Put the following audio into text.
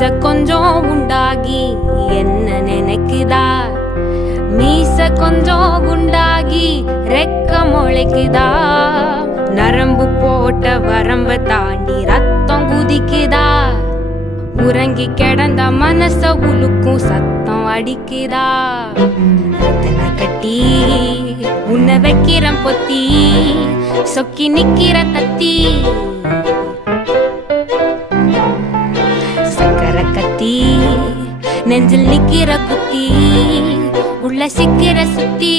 மீச கொஞ்சம் உண்டாகி என்ன நினைக்குதா? மீச கொஞ்சம் குண்டாகி ரெக்க முளைக்குதா? நரம்பு போட்ட வரம்ப தாண்டி ரத்தம் குதிக்குதா? உறங்கி கிடந்த மனச உலுக்கும் சத்தம் அடிக்குதா? ரத்தன கட்டி உன்னை வைக்கிறம் பொத்தி சொக்கி நிக்கிற கத்தி சக்கர கத்தி நெஞ்சில் நிக்கிற குத்தி உள்ள சிக்கிற சுத்தி